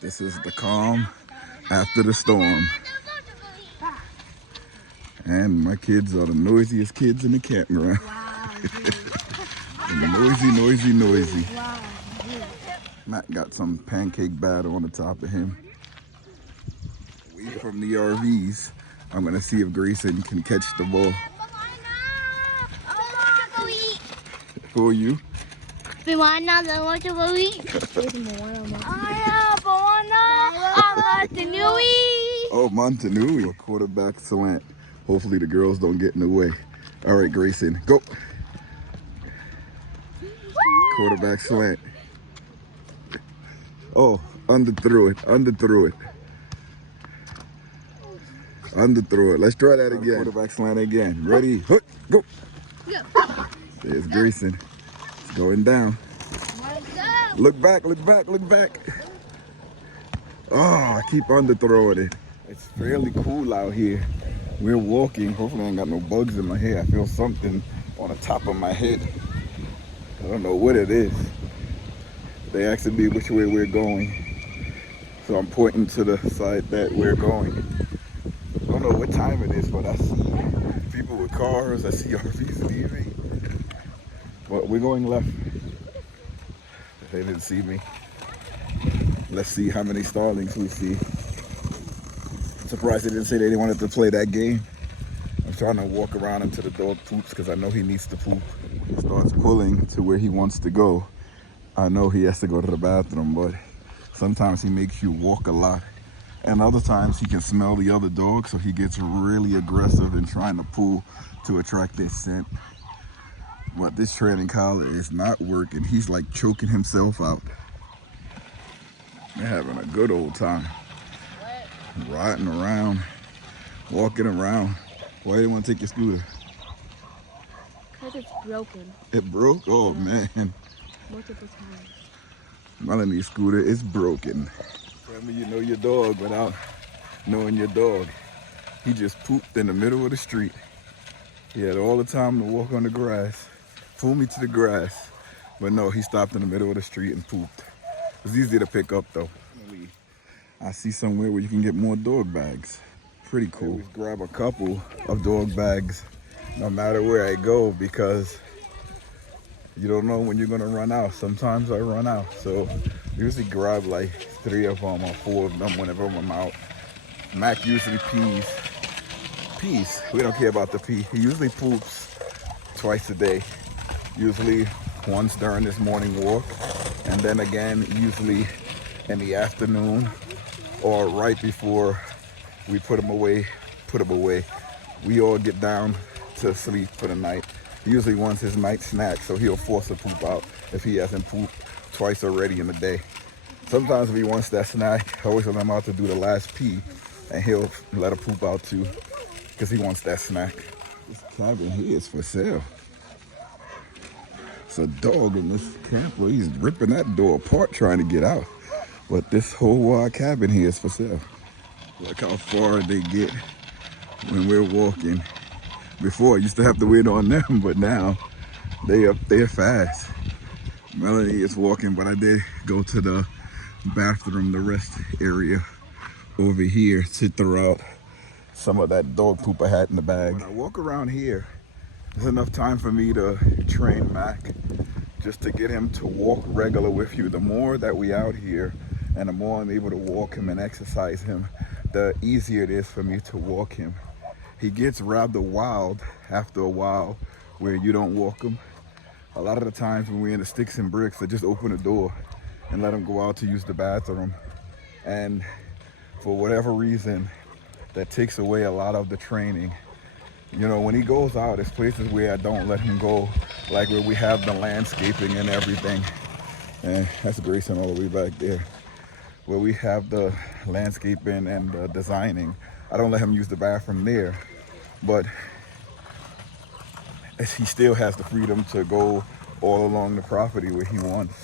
This is the calm after the storm. And my kids are the noisiest kids in the campground. Wow, noisy. Wow, Matt got some pancake batter on the top of him. Away from the RVs, I'm gonna see if Grayson can catch the ball. Who are you? Oh, Montanui. Quarterback slant. Hopefully the girls don't get in the way. All right, Grayson, go. Quarterback slant. Oh, underthrew it. Let's try that again. Quarterback slant again. Ready, hook, go. There's Grayson. It's going down. Look back. Oh, I keep underthrowing it. It's fairly cool out here. We're walking. Hopefully I ain't got no bugs in my hair. I feel something on the top of my head. I don't know what it is. They asked me which way we're going. So I'm pointing to the side that we're going. I don't know what time it is, but I see people with cars. I see RVs leaving. But we're going left. They didn't see me. Let's see how many starlings we see. I'm surprised they didn't say they wanted to play that game. I'm trying to walk around until the dog poops because I know he needs to poop. He starts pulling to where he wants to go. I know he has to go to the bathroom, but sometimes he makes you walk a lot. And other times he can smell the other dog, so he gets really aggressive in trying to pull to attract their scent. But this training collar is not working. He's like choking himself out. They're having a good old time. Riding around, walking around. Why do you want to take your scooter? Because it's broken. It broke? Oh, yeah. Man. Multiple times. Melanie's scooter is broken. Tell me you know your dog without knowing your dog. He just pooped in the middle of the street. He had all the time to walk on the grass, pull me to the grass. But no, he stopped in the middle of the street and pooped. It was easy to pick up though. I see somewhere where you can get more dog bags. Pretty cool. I always grab a couple of dog bags no matter where I go because you don't know when you're gonna run out. Sometimes I run out. So I usually grab like 3 of them or 4 of them whenever I'm out. Mac usually pees. We don't care about the pee. He usually poops twice a day. Usually once during his morning walk and then again usually in the afternoon or right before we put him away. We all get down to sleep for the night. He usually wants his night snack, so he'll force a poop out if he hasn't pooped twice already in the day. Sometimes if he wants that snack, I always let him out to do the last pee, and he'll let a poop out too, because he wants that snack. This cabin here is for sale. It's a dog in this camper. He's ripping that door apart trying to get out. But this whole cabin here is for sale. Look how far they get when we're walking. Before, I used to have to wait on them, but now they up there fast. Melanie is walking, but I did go to the bathroom, the rest area over here to throw out some of that dog poop I had in the bag. When I walk around here, there's enough time for me to train Mac just to get him to walk regular with you. The more that we out here and the more I'm able to walk him and exercise him, the easier it is for me to walk him. He gets rather wild after a while where you don't walk him. A lot of the times when we're in the sticks and bricks, I just open the door and let him go out to use the bathroom. And for whatever reason, that takes away a lot of the training. You know, when he goes out, there's places where I don't let him go, like where we have the landscaping and everything. And that's Grayson all the way back there. Where we have the landscaping and the designing, I don't let him use the bathroom there. But he still has the freedom to go all along the property where he wants.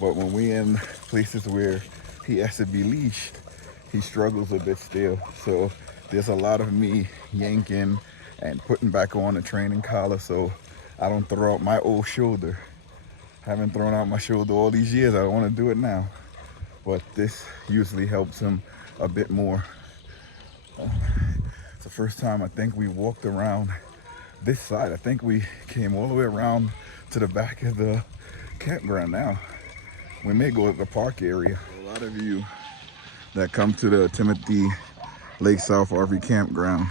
But when we're in places where he has to be leashed, he struggles a bit still. So there's a lot of me yanking and putting back on the training collar so I don't throw out my old shoulder. I haven't thrown out my shoulder all these years. I don't want to do it now. but this usually helps him a bit more. It's the first time I think we walked around this side. I think we came all the way around to the back of the campground now. We may go to the park area. A lot of you that come to the Timothy Lake South RV campground,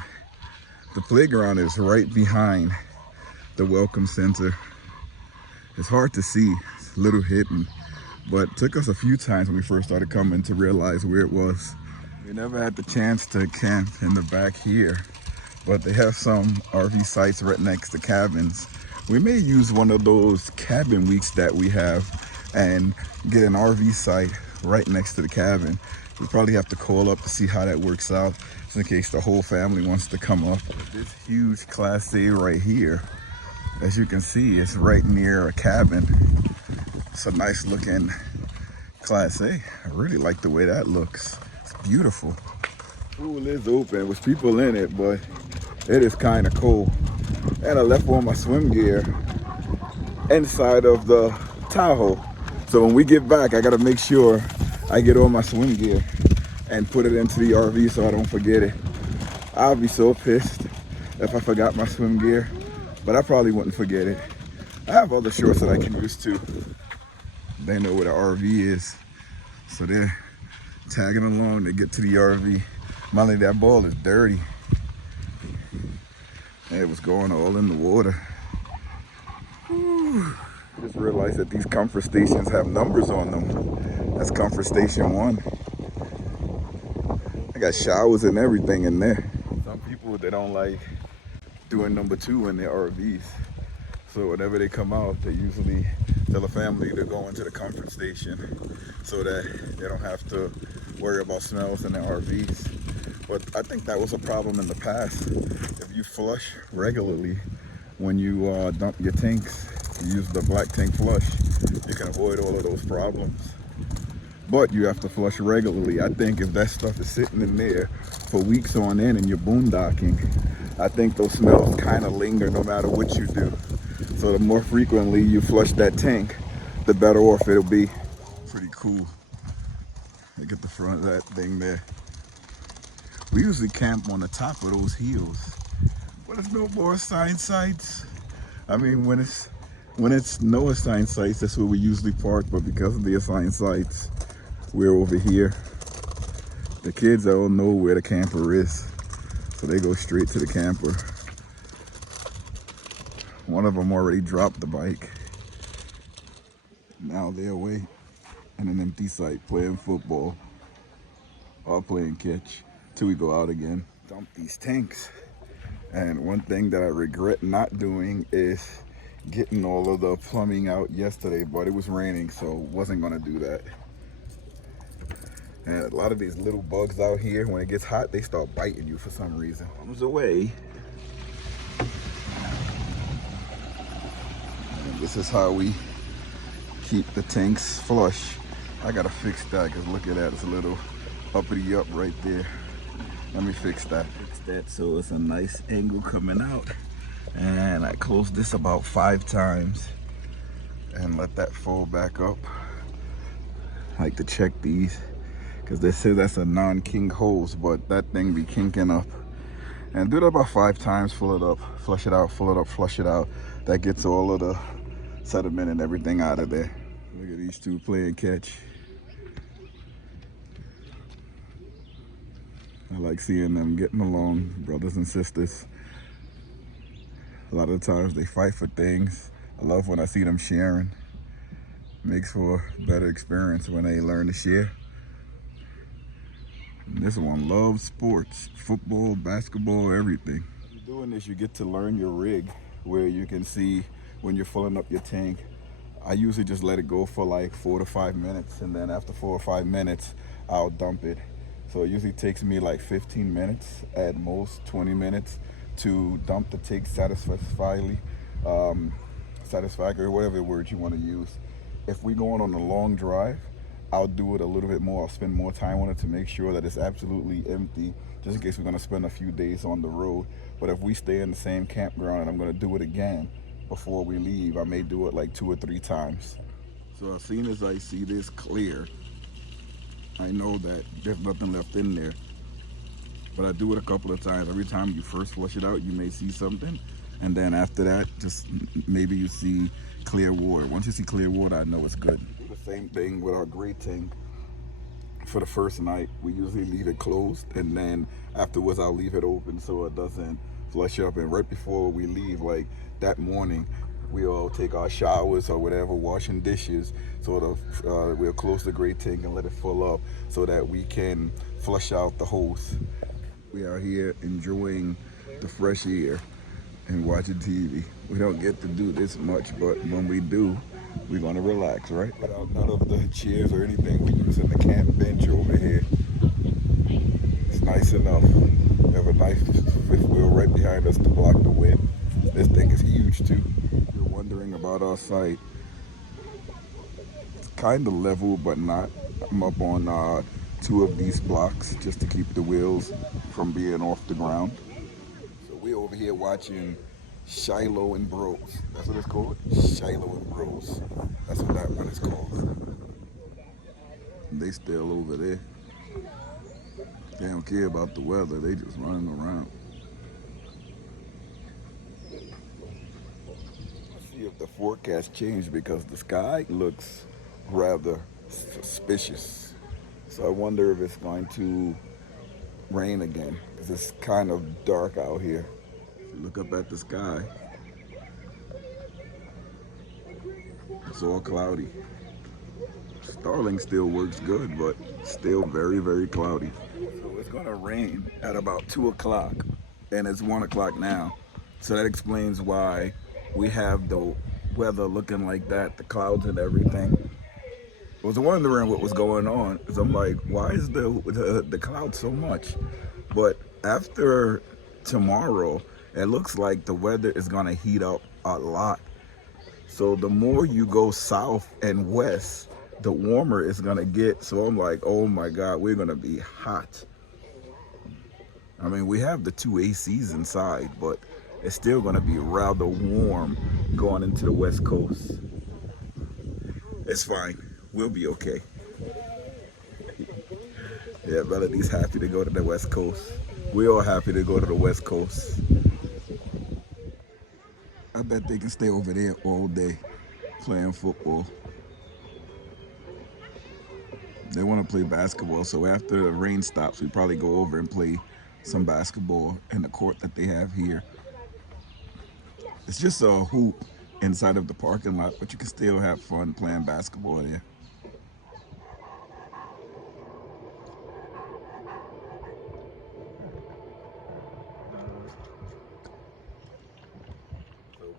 the playground is right behind the welcome center. It's hard to see, it's a little hidden, but it took us a few times when we first started coming to realize where it was. We never had the chance to camp in the back here, but they have some RV sites right next to cabins. We may use one of those cabin weeks that we have and get an RV site right next to the cabin. We probably have to call up to see how that works out, just in case the whole family wants to come up. This huge Class A right here, as you can see, it's right near a cabin. It's a nice looking Class A. I really like the way that looks. It's beautiful. Pool is open with people in it, but it is kind of cold. And I left all my swim gear inside of the Tahoe. So when we get back, I gotta make sure I get all my swim gear and put it into the RV so I don't forget it. I'll be so pissed if I forgot my swim gear, but I probably wouldn't forget it. I have other shorts that I can use too. They know where the RV is, so they're tagging along to get to the RV. Molly, that ball is dirty. It was going all in the water. Whew. I just realized that these comfort stations have numbers on them. That's comfort station 1. I got showers and everything in there. Some people, they don't like doing number 2 in their RVs. So whenever they come out, they usually tell the family to go into the comfort station so that they don't have to worry about smells in their RVs. But I think that was a problem in the past. If you flush regularly when you dump your tanks, you use the black tank flush, you can avoid all of those problems. But you have to flush regularly. I think if that stuff is sitting in there for weeks on end and you're boondocking, I think those smells kind of linger no matter what you do. So the more frequently you flush that tank, the better off it'll be. Pretty cool. Look at the front of that thing there. We usually camp on the top of those hills. But there's no more assigned sites. I mean, when it's no assigned sites, that's where we usually park, but because of the assigned sites, we're over here. The kids don't know where the camper is, so they go straight to the camper. One of them already dropped the bike. Now they're away in an empty site playing football or playing catch till we go out again. Dump these tanks. And one thing that I regret not doing is getting all of the plumbing out yesterday, but it was raining, so wasn't gonna do that. And a lot of these little bugs out here, when it gets hot, they start biting you for some reason. Comes away. And this is how we keep the tanks flush. I gotta fix that, because look at that, it's a little uppity up right there. Let me fix that. Fix that so it's a nice angle coming out. And I close this about 5 times and let that fold back up. I like to check these, because they say that's a non-kink hose, but that thing be kinking up. And do that about 5 times, fill it up, flush it out, fill it up, flush it out. That gets all of the sediment and everything out of there. Look at these two playing catch. I like seeing them getting along, brothers and sisters. A lot of times they fight for things. I love when I see them sharing. Makes for a better experience when they learn to share. And this one loves sports, football, basketball, everything. Doing this, you get to learn your rig, where you can see when you're filling up your tank. I usually just let it go for like 4 to 5 minutes, and then after 4 or 5 minutes, I'll dump it. So it usually takes me like 15 minutes, at most 20 minutes, to dump the tank satisfactorily, whatever word you want to use. If we're going on a long drive, I'll do it a little bit more. I'll spend more time on it to make sure that it's absolutely empty, just in case we're going to spend a few days on the road. But if we stay in the same campground and I'm going to do it again before we leave, I may do it like 2 or 3 times. So as soon as I see this clear, I know that there's nothing left in there, but I do it a couple of times. Every time you first flush it out, you may see something, and then after that, just maybe you see clear water. Once you see clear water, I know it's good. Do the same thing with our gray tank. For the first night, we usually leave it closed, and then afterwards I'll leave it open so it doesn't flush up. And right before we leave, like that morning, we all take our showers or whatever, washing dishes, so we'll close the gray tank and let it fill up so that we can flush out the hose. We are here enjoying the fresh air and watching TV. We don't get to do this much, but when we do, we're gonna relax, right? Without none of the chairs or anything, we're using the camp bench over here. It's nice enough. We have a nice fifth wheel right behind us to block the wind. This thing is huge too. If you're wondering about our site, it's kind of level, but not. I'm up on 2 of these blocks just to keep the wheels from being off the ground. So we're over here watching Shiloh and Bros. That's what it's called? Shiloh and Bros. That's what that one is called. They still over there. They don't care about the weather. They just running around. Let's see if the forecast changed because the sky looks rather suspicious. So I wonder if it's going to rain again because it's kind of dark out here. Look up at the sky. It's all cloudy. Starlink still works good, but still very, very cloudy. So it's gonna rain at about 2 o'clock, and it's 1 o'clock now. So that explains why we have the weather looking like that, the clouds and everything. I was wondering what was going on, because I'm like, why is the clouds so much? But after tomorrow, it looks like the weather is gonna heat up a lot. So the more you go south and west, the warmer it's gonna get. So I'm like, oh my God, we're gonna be hot. I mean, we have the 2 ACs inside, but it's still gonna be rather warm going into the West Coast. It's fine, we'll be okay. Yeah, Melody's happy to go to the West Coast. We're all happy to go to the West Coast. I bet they can stay over there all day playing football. They want to play basketball, so after the rain stops, we probably go over and play some basketball in the court that they have here. It's just a hoop inside of the parking lot, but you can still have fun playing basketball there.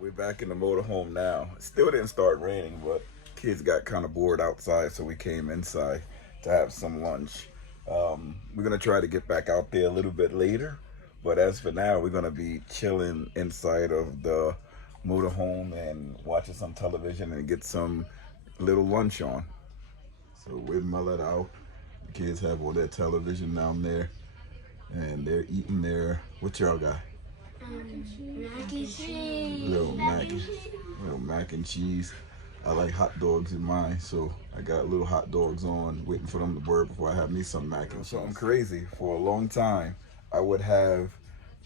We're back in the motorhome now. It still didn't start raining, but kids got kind of bored outside, so we came inside to have some lunch. We're gonna try to get back out there a little bit later, but as for now, we're gonna be chilling inside of the motorhome and watching some television and get some little lunch on. So we're mellowed out. The kids have all their television down there, and they're eating their, what y'all got? Mac and cheese. Little mac and cheese. I like hot dogs in mine, so I got little hot dogs on, waiting for them to burn before I have me some mac and cheese. Something crazy. For a long time, I would have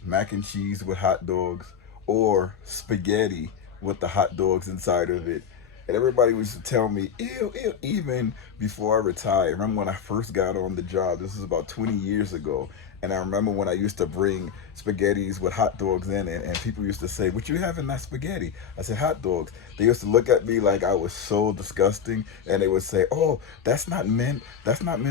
mac and cheese with hot dogs or spaghetti with the hot dogs inside of it. And everybody used to tell me, ew, ew, even before I retired. Remember when I first got on the job, this was about 20 years ago. And I remember when I used to bring spaghettis with hot dogs in it, and people used to say, what you have in that spaghetti? I said, hot dogs. They used to look at me like I was so disgusting, and they would say, oh, that's not meant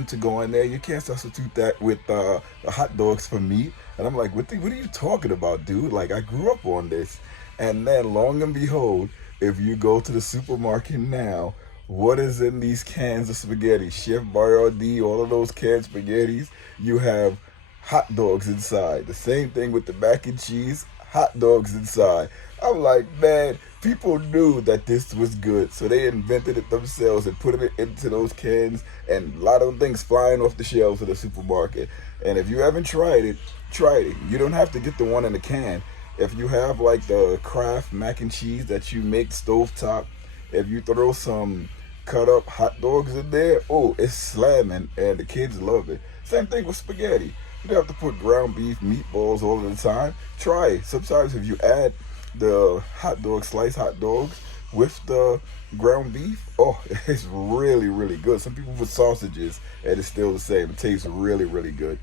to go in there. You can't substitute that with the hot dogs for meat. And I'm like, what are you talking about, dude? Like, I grew up on this. And then, long and behold, if you go to the supermarket now, what is in these cans of spaghetti? Chef Boyardee, all of those canned spaghettis, you have hot dogs inside. The same thing with the mac and cheese, hot dogs inside. I'm like, man, people knew that this was good, so they invented it themselves and put it into those cans, and a lot of things flying off the shelves of the supermarket. And if you haven't tried it, try it. You don't have to get the one in the can. If you have like the Kraft mac and cheese that you make stovetop, if you throw some cut up hot dogs in there, oh, it's slamming, and the kids love it. Same thing with spaghetti. You don't have to put ground beef, meatballs all of the time. Try it. Sometimes if you add the hot dog, sliced hot dogs with the ground beef, oh, it's really, really good. Some people put sausages, and it's still the same. It tastes really, really good.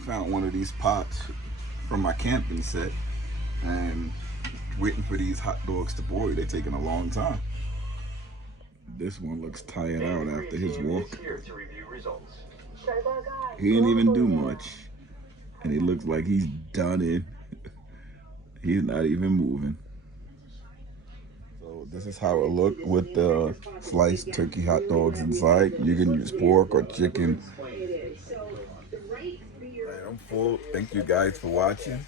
Found one of these pots from my camping set, and waiting for these hot dogs to boil. They're taking a long time. This one looks tired out after his walk. He didn't even do much, and he looks like he's done it. He's not even moving. So this is how it looked with the sliced turkey hot dogs inside. You can use pork or chicken. I'm full. Thank you guys for watching.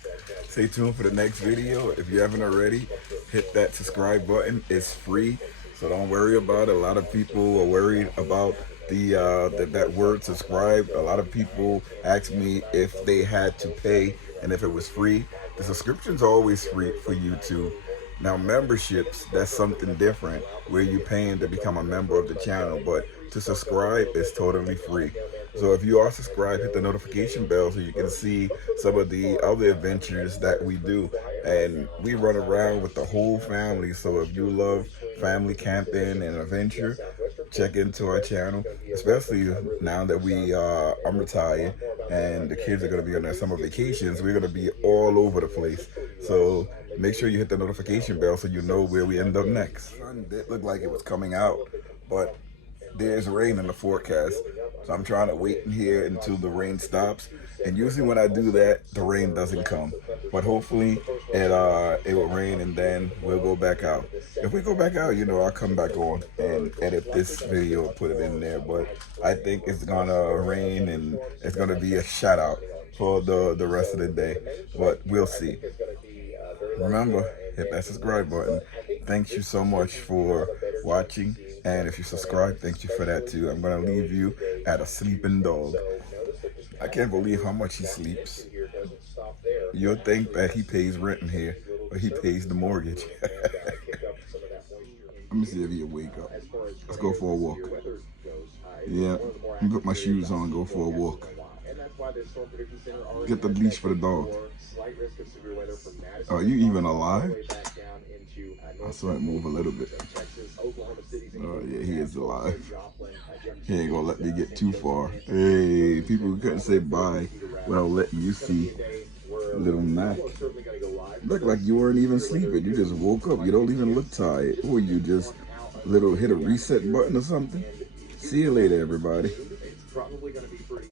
Stay tuned for the next video. If you haven't already, hit that subscribe button. It's free, so don't worry about it. A lot of people are worried about that word subscribe. A lot of people ask me if they had to pay and if it was free. The subscription's always free for YouTube. Now memberships, that's something different, where you're paying to become a member of the channel, but to subscribe is totally free. So if you are subscribed, hit the notification bell so you can see some of the other adventures that we do. And we run around with the whole family, so if you love family camping and adventure, check into our channel, especially now that I'm retired and the kids are going to be on their summer vacations. We're going to be all over the place. So make sure you hit the notification bell so you know where we end up next. The sun did look like it was coming out, but there's rain in the forecast. So I'm trying to wait in here until the rain stops. And usually when I do that, the rain doesn't come. But hopefully it will rain and then we'll go back out. If we go back out, you know, I'll come back on and edit this video and put it in there. But I think it's gonna rain and it's gonna be a shout out for the rest of the day. But we'll see. Remember, hit that subscribe button. Thank you so much for watching. And if you subscribe, thank you for that too. I'm gonna leave you at a sleeping dog. I can't believe how much he sleeps. You'll think that he pays rent in here, but he pays the mortgage. Let me see if he'll wake up. Let's go for a walk. Yeah, let me put my shoes on, go for a walk. Get the leash for the dog. Are you even alive? I saw it move a little bit. Oh yeah, he is alive. He ain't gonna let me get too far. Hey, people couldn't say bye without letting you see little Mac. Look like you weren't even sleeping. You just woke up. You don't even look tired. Or you just hit a reset button or something. See you later, everybody.